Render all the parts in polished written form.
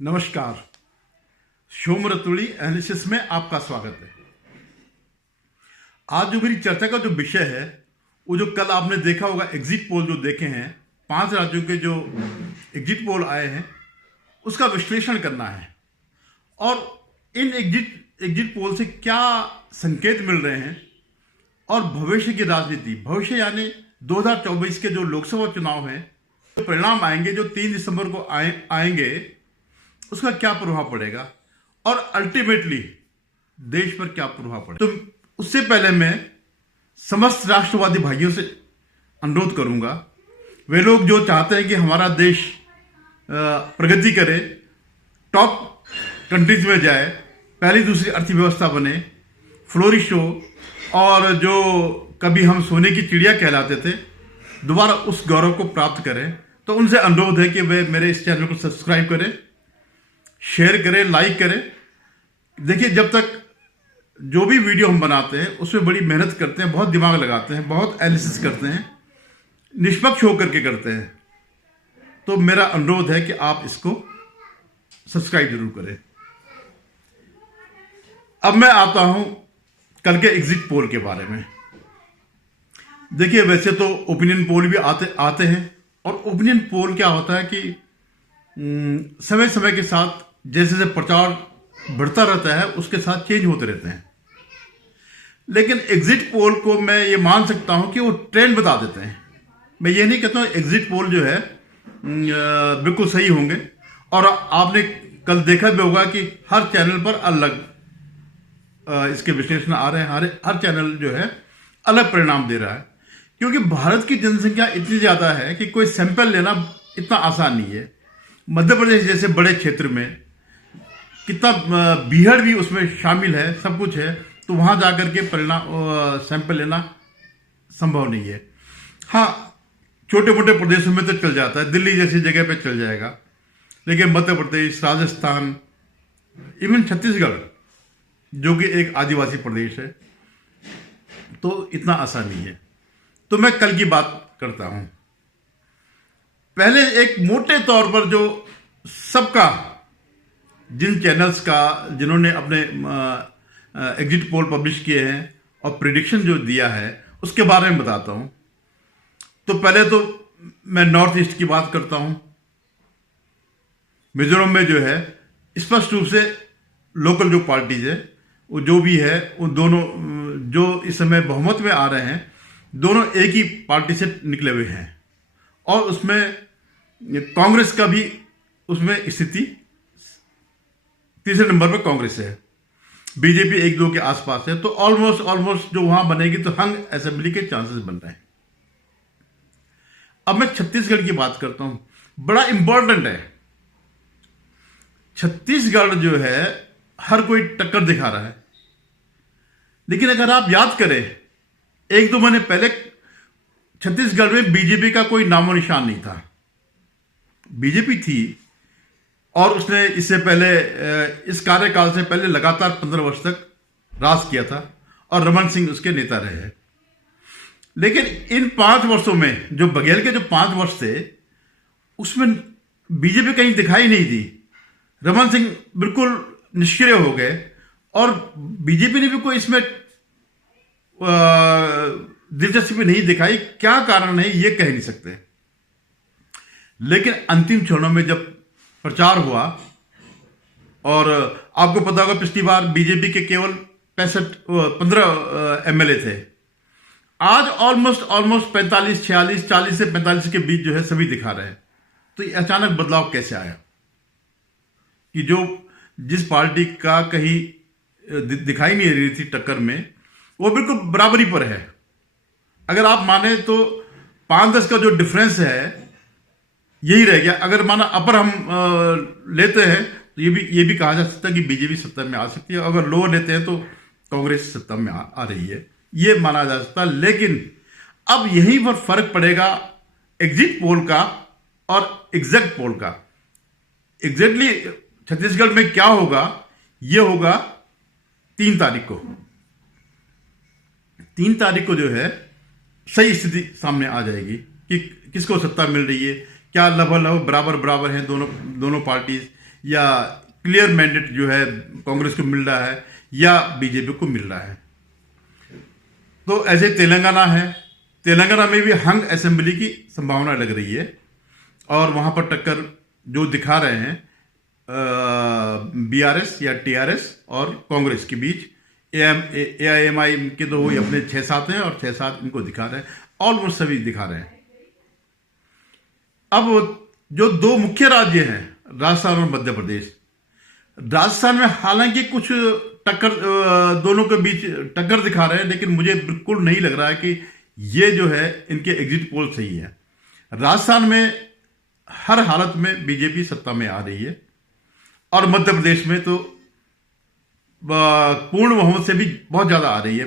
नमस्कार। शोमरतुड़ी एनालिसिस में आपका स्वागत है। आज जो मेरी चर्चा का जो विषय है वो जो कल आपने देखा होगा एग्जिट पोल जो देखे हैं 5 राज्यों के जो एग्जिट पोल आए हैं उसका विश्लेषण करना है और इन एग्जिट पोल से क्या संकेत मिल रहे हैं और भविष्य की राजनीति, भविष्य यानी 2024 के जो लोकसभा चुनाव हैं, जो परिणाम आएंगे, जो 3 दिसंबर को आएंगे, उसका क्या प्रभाव पड़ेगा और अल्टीमेटली देश पर क्या प्रभाव पड़ेगा। तो उससे पहले मैं समस्त राष्ट्रवादी भाइयों से अनुरोध करूंगा, वे लोग जो चाहते हैं कि हमारा देश प्रगति करे, टॉप कंट्रीज में जाए, पहली दूसरी अर्थव्यवस्था बने, फ्लोरिश हो और जो कभी हम सोने की चिड़िया कहलाते थे दोबारा उस गौरव को प्राप्त करें, तो उनसे अनुरोध है कि वे मेरे इस चैनल को सब्सक्राइब करें, शेयर करें, लाइक करें। देखिए, जब तक जो भी वीडियो हम बनाते हैं उसमें बड़ी मेहनत करते हैं, बहुत दिमाग लगाते हैं, बहुत एनालिसिस करते हैं, निष्पक्ष होकर के करते हैं। तो मेरा अनुरोध है कि आप इसको सब्सक्राइब जरूर करें। अब मैं आता हूं कल के एग्जिट पोल के बारे में। देखिए, वैसे तो ओपिनियन पोल भी आते हैं और ओपिनियन पोल क्या होता है कि समय समय के साथ जैसे जैसे प्रचार बढ़ता रहता है उसके साथ चेंज होते रहते हैं, लेकिन एग्जिट पोल को मैं ये मान सकता हूं कि वो ट्रेंड बता देते हैं। मैं ये नहीं कहता हूं एग्जिट पोल जो है बिल्कुल सही होंगे, और आपने कल देखा भी होगा कि हर चैनल पर अलग इसके विश्लेषण आ रहे हैं, हर चैनल जो है अलग परिणाम दे रहा है, क्योंकि भारत की जनसंख्या इतनी ज़्यादा है कि कोई सैंपल लेना इतना आसान नहीं है। मध्य प्रदेश जैसे बड़े क्षेत्र में कितना बीहड़ भी उसमें शामिल है, सब कुछ है, तो वहाँ जाकर के परिणाम सैंपल लेना संभव नहीं है। हाँ, छोटे मोटे प्रदेशों में तो चल जाता है, दिल्ली जैसी जगह पे चल जाएगा, लेकिन मध्य प्रदेश, राजस्थान, इवन छत्तीसगढ़ जो कि एक आदिवासी प्रदेश है, तो इतना आसान नहीं है। तो मैं कल की बात करता हूं। पहले एक मोटे तौर पर जो सबका, जिन चैनल्स का, जिन्होंने अपने एग्जिट पोल पब्लिश किए हैं और प्रिडिक्शन जो दिया है उसके बारे में बताता हूं। तो पहले तो मैं नॉर्थ ईस्ट की बात करता हूं। मिजोरम में जो है स्पष्ट रूप से लोकल जो पार्टीज है वो जो भी है, उन दोनों जो इस समय बहुमत में आ रहे हैं, दोनों एक ही पार्टी से निकले हुए हैं और उसमें कांग्रेस का भी उसमें स्थिति तीसरे नंबर पर कांग्रेस है, बीजेपी 1-2 के आसपास है। तो ऑलमोस्ट जो वहां बनेगी तो हंग असेंबली के चांसेस बन रहे हैं। अब मैं छत्तीसगढ़ की बात करता हूं, बड़ा इंपॉर्टेंट है। छत्तीसगढ़ जो है हर कोई टक्कर दिखा रहा है, लेकिन अगर आप याद करें 1-2 महीने पहले छत्तीसगढ़ में बीजेपी का कोई नामो निशान नहीं था। बीजेपी थी और उसने इससे पहले, इस कार्यकाल से पहले लगातार 15 वर्ष तक राज किया था और रमन सिंह उसके नेता रहे हैं। लेकिन इन 5 वर्षों में जो बघेल के जो 5 वर्ष थे उसमें बीजेपी कहीं दिखाई नहीं दी। रमन सिंह बिल्कुल निष्क्रिय हो गए और बीजेपी ने भी कोई इसमें दिलचस्पी नहीं दिखाई। क्या कारण है ये कह नहीं सकते, लेकिन अंतिम क्षणों में जब प्रचार हुआ, और आपको पता होगा पिछली बार बीजेपी के केवल 15 एमएलए थे, आज ऑलमोस्ट 45, 46, 40 से 45 के बीच जो है सभी दिखा रहे हैं। तो ये अचानक बदलाव कैसे आया कि जो जिस पार्टी का कहीं दिखाई नहीं रही थी टक्कर में, वो बिल्कुल बराबरी पर है। अगर आप माने तो 5-10 का जो डिफरेंस है यही रह गया। अगर माना अपर हम लेते हैं तो ये भी कहा जा सकता है कि बीजेपी सत्ता में आ सकती है। अगर लोअर लेते हैं तो कांग्रेस सत्ता में आ रही है, ये माना जा सकता है। लेकिन अब यहीं पर फर्क पड़ेगा एग्जिट पोल का और एग्जैक्ट पोल का। एग्जैक्टली छत्तीसगढ़ में क्या होगा, ये होगा 3 तारीख को। 3 तारीख को जो है सही स्थिति सामने आ जाएगी कि किसको सत्ता मिल रही है, क्या लगभग बराबर हैं दोनों पार्टीज, या क्लियर मैंडेट जो है कांग्रेस को मिल रहा है या बीजेपी को मिल रहा है। तो ऐसे तेलंगाना है, तेलंगाना में भी हंग असेंबली की संभावना लग रही है और वहां पर टक्कर जो दिखा रहे हैं बीआरएस या टीआरएस और कांग्रेस के बीच। एआईएमआई के तो वही अपने 6-7 हैं और 6-7 इनको दिखा रहे हैं, ऑलमोस्ट सभी दिखा रहे हैं। अब जो दो मुख्य राज्य हैं राजस्थान और मध्य प्रदेश, राजस्थान में हालांकि कुछ टक्कर दोनों के बीच टक्कर दिखा रहे हैं, लेकिन मुझे बिल्कुल नहीं लग रहा है कि ये जो है इनके एग्जिट पोल सही है। राजस्थान में हर हालत में बीजेपी सत्ता में आ रही है और मध्य प्रदेश में तो पूर्ण बहुमत से भी बहुत ज्यादा आ रही है,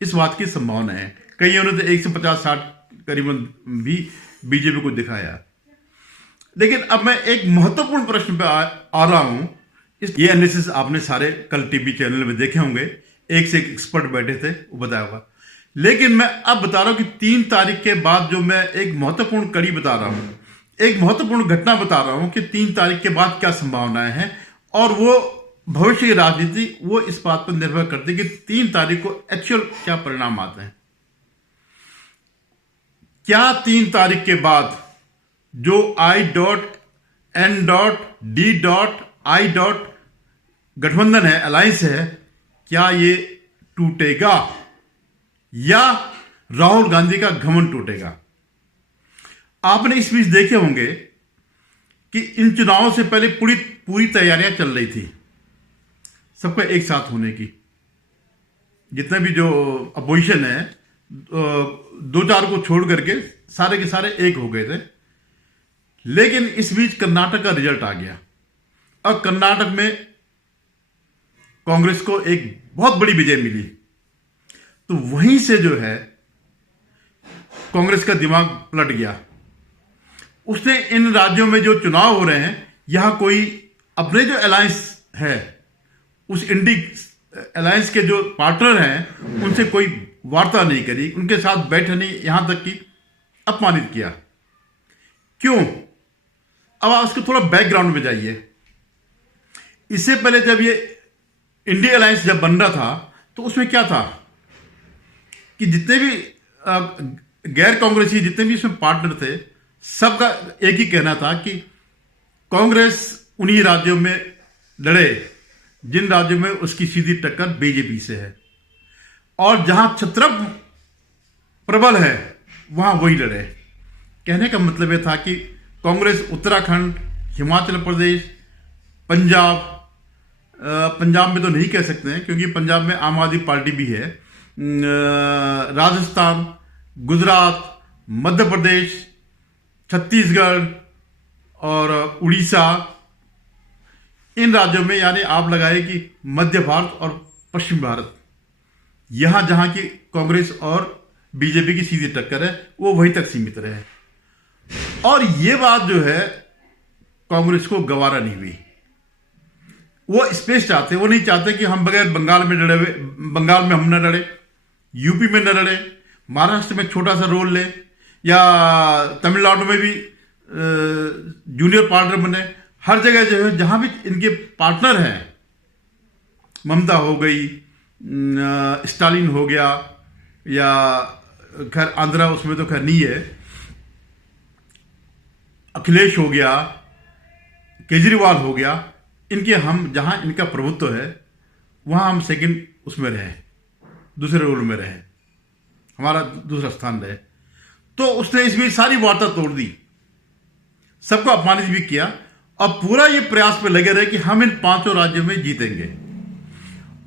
इस बात की संभावना है। कईयों ने तो 150-60 करीबन भी बीजेपी को दिखाया। लेकिन अब मैं एक महत्वपूर्ण प्रश्न पे आ रहा हूं। ये एनालिसिस आपने सारे कल टीवी चैनल में देखे होंगे, एक से एक एक्सपर्ट बैठे थे, वो बताया होगा। लेकिन मैं अब बता रहा हूं कि 3 तारीख के बाद जो मैं एक महत्वपूर्ण कड़ी बता रहा हूं, एक महत्वपूर्ण घटना बता रहा हूं कि 3 तारीख के बाद क्या संभावनाएं हैं और वो भविष्य की राजनीति वो इस बात पर निर्भर करती है कि 3 तारीख को एक्चुअल क्या परिणाम आते हैं। क्या 3 तारीख के बाद जो I.N.D.I. गठबंधन है, अलायंस है, क्या ये टूटेगा या राहुल गांधी का घमंड टूटेगा? आपने इस बीच देखे होंगे कि इन चुनावों से पहले पूरी तैयारियां चल रही थी सबका एक साथ होने की। जितने भी जो अपोजिशन है 2-4 को छोड़ करके सारे के सारे एक हो गए थे। लेकिन इस बीच कर्नाटक का रिजल्ट आ गया और कर्नाटक में कांग्रेस को एक बहुत बड़ी विजय मिली। तो वहीं से जो है कांग्रेस का दिमाग पलट गया। उसने इन राज्यों में जो चुनाव हो रहे हैं, यहां कोई अपने जो अलायंस है, उस इंडी अलायंस के जो पार्टनर हैं, उनसे कोई वार्ता नहीं करी, उनके साथ बैठे नहीं, यहां तक कि अपमानित किया। क्यों? अब आप उसके थोड़ा बैकग्राउंड में जाइए। इससे पहले जब ये इंडिया अलायंस जब बन रहा था तो उसमें क्या था कि जितने भी गैर कांग्रेसी जितने भी इसमें पार्टनर थे, सबका एक ही कहना था कि कांग्रेस उन्हीं राज्यों में लड़े जिन राज्यों में उसकी सीधी टक्कर बीजेपी से है और जहां छत्रप प्रबल है वहां वही लड़े। कहने का मतलब यह था कि कांग्रेस उत्तराखंड, हिमाचल प्रदेश, पंजाब में तो नहीं कह सकते हैं क्योंकि पंजाब में आम आदमी पार्टी भी है, राजस्थान, गुजरात, मध्य प्रदेश, छत्तीसगढ़ और उड़ीसा, इन राज्यों में, यानी आप लगाए कि मध्य भारत और पश्चिम भारत, यहां जहां की कांग्रेस और बीजेपी की सीधी टक्कर है वो वहीं तक सीमित रहे। और ये बात जो है कांग्रेस को गवारा नहीं हुई। वो स्पेस चाहते, वो नहीं चाहते कि हम बगैर बंगाल में लड़े हुए, बंगाल में हम न लड़े, यूपी में न लड़े, महाराष्ट्र में छोटा सा रोल ले या तमिलनाडु में भी जूनियर पार्टनर बने। हर जगह जो है जहां भी इनके पार्टनर हैं, ममता हो गई, स्टालिन हो गया, या खैर आंध्रा उसमें तो खैर नहीं है, अखिलेश हो गया, केजरीवाल हो गया, इनके हम जहां इनका प्रभुत्व है वहां हम सेकंड उसमें रहे, दूसरे रोल में रहे, हमारा दूसरा स्थान रहे। तो उसने इसमें सारी वार्ता तोड़ दी, सबको अपमानित भी किया और पूरा ये प्रयास में लगे रहे कि हम इन 5 राज्यों में जीतेंगे।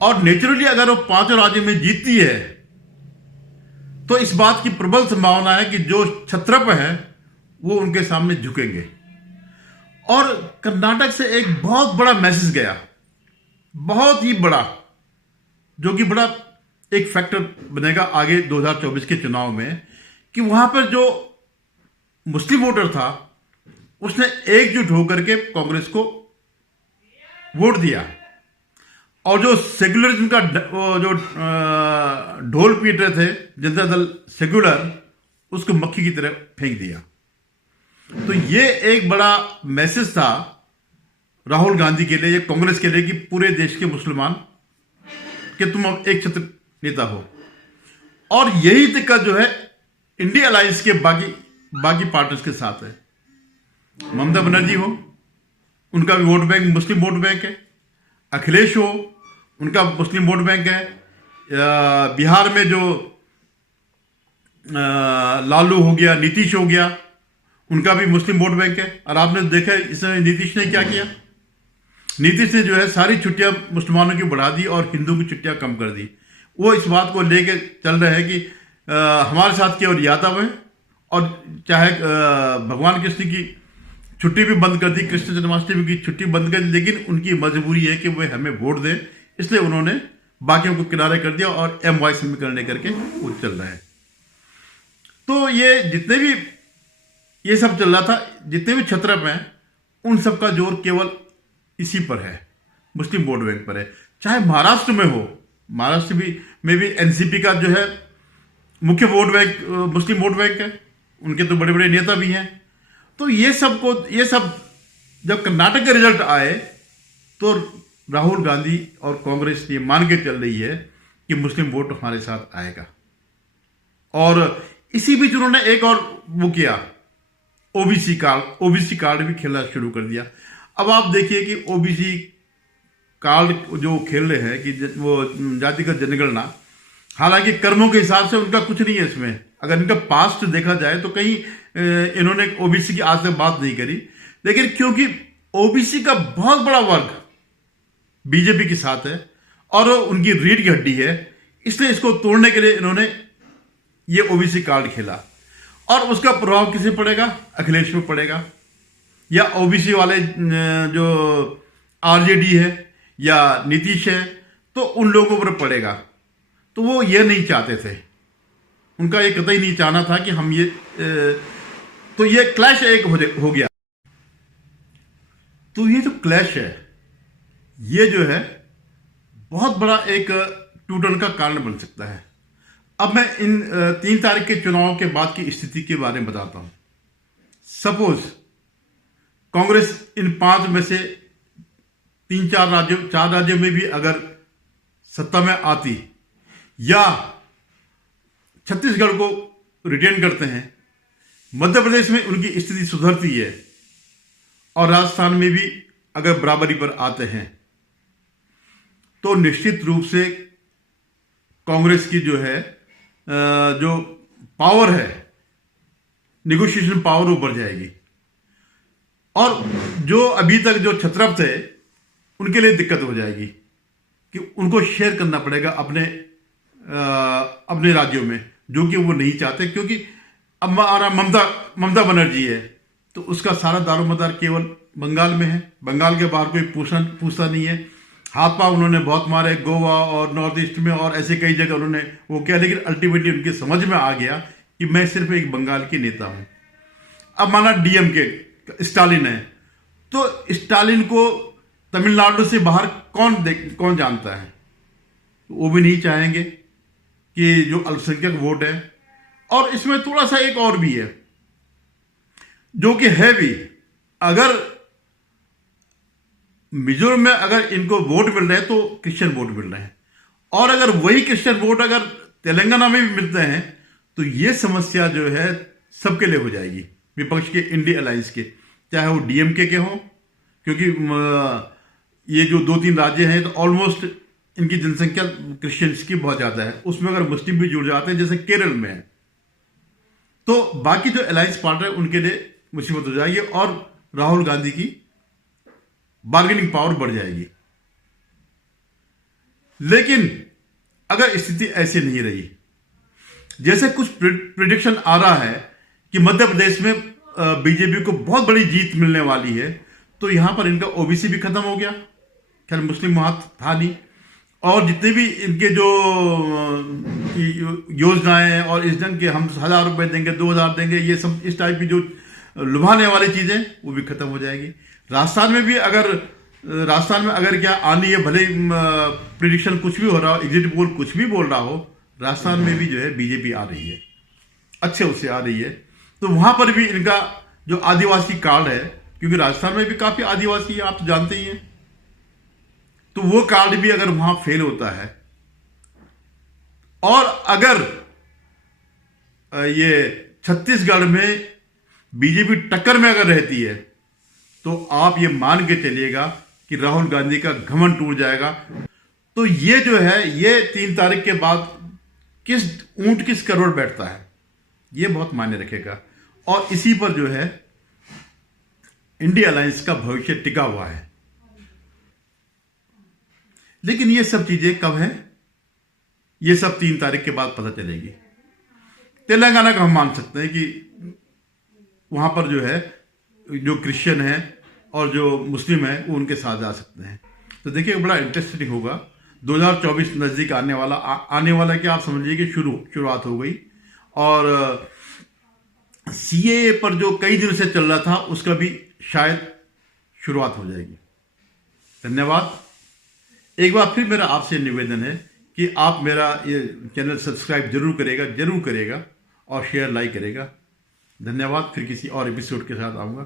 और नेचुरली अगर वो 5 राज्यों में जीतती है तो इस बात की प्रबल संभावना है कि जो छत्रप है वो उनके सामने झुकेंगे। और कर्नाटक से एक बहुत बड़ा मैसेज गया, बहुत ही बड़ा, जो कि बड़ा एक फैक्टर बनेगा आगे 2024 के चुनाव में, कि वहां पर जो मुस्लिम वोटर था उसने एकजुट होकर के कांग्रेस को वोट दिया और जो सेक्युलरिज्म का जो ढोल पीट रहे थे जनता दल सेक्युलर, उसको मक्खी की तरह फेंक दिया। तो ये एक बड़ा मैसेज था राहुल गांधी के लिए या कांग्रेस के लिए कि पूरे देश के मुसलमान कि तुम अब एक छत्र नेता हो। और यही दिक्कत जो है इंडिया अलायंस के बाकी पार्टनर्स के साथ है। ममता बनर्जी हो, उनका भी वोट बैंक मुस्लिम वोट बैंक है। अखिलेश हो, उनका मुस्लिम वोट बैंक है। बिहार में जो लालू हो गया, नीतीश हो गया, उनका भी मुस्लिम वोट बैंक है। और आपने देखा इसमें नीतीश ने क्या किया। नीतीश ने जो है सारी छुट्टियां मुसलमानों की बढ़ा दी और हिंदू की छुट्टियां कम कर दी। वो इस बात को लेके चल रहे हैं कि हमारे साथ केवल यादव है, और चाहे भगवान कृष्ण की छुट्टी भी बंद कर दी, कृष्ण जन्माष्टमी की छुट्टी बंद कर दी, लेकिन उनकी मजबूरी है कि वे हमें वोट दें, इसलिए उन्होंने बाकियों को किनारे कर दिया और MY समीकरण करके वो चल रहा है। तो ये जितने भी ये सब चल रहा था, जितने भी छत्रप हैं, उन सब का जोर केवल इसी पर है, मुस्लिम वोट बैंक पर है। चाहे महाराष्ट्र में हो, महाराष्ट्र में भी NCP का जो है मुख्य वोट बैंक मुस्लिम वोट बैंक है, उनके तो बड़े बड़े नेता भी हैं। तो ये सब जब कर्नाटक का रिजल्ट आए तो राहुल गांधी और कांग्रेस ये मान के चल रही है कि मुस्लिम वोट हमारे साथ आएगा। और इसी बीच उन्होंने एक और वो किया, ओबीसी कार्ड भी खेलना शुरू कर दिया। अब आप देखिए कि ओबीसी कार्ड जो खेल रहे हैं कि वो जातिगत जनगणना, हालांकि कर्मों के हिसाब से उनका कुछ नहीं है इसमें। अगर इनका पास्ट देखा जाए तो कहीं इन्होंने ओबीसी की आज तक बात नहीं करी, लेकिन क्योंकि ओबीसी का बहुत बड़ा वर्ग बीजेपी के साथ है और उनकी रीढ़ की हड्डी है, इसलिए इसको तोड़ने के लिए इन्होंने ये ओबीसी कार्ड खेला। और उसका प्रभाव किसे पड़ेगा? अखिलेश पे पड़ेगा, या ओबीसी वाले जो आरजेडी है या नीतीश है, तो उन लोगों पर पड़ेगा। तो वो ये नहीं चाहते थे, उनका ये कतई नहीं चाहना था कि हम ये तो ये क्लैश एक हो गया। तो ये जो क्लैश है, ये जो है बहुत बड़ा एक टूटन का कारण बन सकता है। अब मैं इन 3 तारीख के चुनाव के बाद की स्थिति के बारे में बताता हूं। सपोज कांग्रेस इन 5 में से 4 राज्यों में भी अगर सत्ता में आती, या छत्तीसगढ़ को रिटेन करते हैं, मध्य प्रदेश में उनकी स्थिति सुधरती है, और राजस्थान में भी अगर बराबरी पर आते हैं, तो निश्चित रूप से कांग्रेस की जो है जो पावर है, निगोशिएशन पावर, वो बढ़ जाएगी। और जो अभी तक जो छत्रप थे उनके लिए दिक्कत हो जाएगी कि उनको शेयर करना पड़ेगा अपने राज्यों में, जो कि वो नहीं चाहते। क्योंकि अब हमारा ममता बनर्जी है, तो उसका सारा दारोमदार केवल बंगाल में है, बंगाल के बाहर कोई पूछता नहीं है। हाथ पांव उन्होंने बहुत मारे गोवा और नॉर्थ ईस्ट में और ऐसे कई जगह उन्होंने वो किया, लेकिन अल्टीमेटली उनके समझ में आ गया कि मैं सिर्फ एक बंगाल की नेता हूं। अब माना DMK स्टालिन है, तो स्टालिन को तमिलनाडु से बाहर कौन जानता है? तो वो भी नहीं चाहेंगे कि जो अल्पसंख्यक वोट है। और इसमें थोड़ा सा एक और भी है, जो कि है भी, अगर मिजोरम में अगर इनको वोट मिल रहे हैं तो क्रिश्चियन वोट मिल रहे हैं, और अगर वही क्रिश्चियन वोट अगर तेलंगाना में भी मिलते हैं, तो ये समस्या जो है सबके लिए हो जाएगी, विपक्ष के, इंडिया अलायंस के, चाहे वो DMK के हों, क्योंकि ये जो 2-3 राज्य हैं तो ऑलमोस्ट इनकी जनसंख्या क्रिश्चियंस की बहुत ज्यादा है। उसमें अगर मुस्लिम भी जुड़ जाते हैं, जैसे केरल में है, तो बाकी जो अलायंस पार्टनर उनके लिए मुसीबत हो जाएगी और राहुल गांधी की बार्गेनिंग पावर बढ़ जाएगी। लेकिन अगर स्थिति ऐसी नहीं रही, जैसे कुछ प्रिडिक्शन आ रहा है कि मध्य प्रदेश में बीजेपी को बहुत बड़ी जीत मिलने वाली है, तो यहां पर इनका ओबीसी भी खत्म हो गया, खैर मुस्लिम वहां था नहीं, और जितने भी इनके जो योजनाएं और इस ढंग के हम 1000 रुपए देंगे, 2000 देंगे, ये सब इस टाइप की जो लुभाने वाली चीजें, वो भी खत्म हो जाएगी। राजस्थान में अगर क्या आनी है, भले प्रिडिक्शन कुछ भी हो रहा हो, एग्जिट पोल कुछ भी बोल रहा हो, राजस्थान में भी जो है बीजेपी आ रही है, अच्छे उससे आ रही है। तो वहां पर भी इनका जो आदिवासी कार्ड है, क्योंकि राजस्थान में भी काफी आदिवासी है, आप तो जानते ही हैं। तो वो कार्ड भी अगर वहां फेल होता है, और अगर ये छत्तीसगढ़ में बीजेपी टक्कर में अगर रहती है, तो आप ये मान के चलिएगा कि राहुल गांधी का घमंड टूट जाएगा। तो ये जो है, ये 3 तारीख के बाद किस ऊंट किस करोड़ बैठता है, ये बहुत मायने रखेगा। और इसी पर जो है इंडिया अलायंस का भविष्य टिका हुआ है। लेकिन ये सब चीजें कब है, ये सब 3 तारीख के बाद पता चलेगी। तेलंगाना का हम मान सकते हैं कि वहां पर जो है, जो क्रिश्चियन है और जो मुस्लिम है वो उनके साथ जा सकते हैं। तो देखिए बड़ा इंटरेस्टिंग होगा। 2024 नजदीक आने वाला कि आप समझिए कि शुरुआत हो गई। और सीएए पर जो कई दिनों से चल रहा था, उसका भी शायद शुरुआत हो जाएगी। धन्यवाद। एक बार फिर मेरा आपसे निवेदन है कि आप मेरा ये चैनल सब्सक्राइब जरूर करेगा और शेयर लाइक करेगा। धन्यवाद। फिर किसी और एपिसोड के साथ आऊंगा।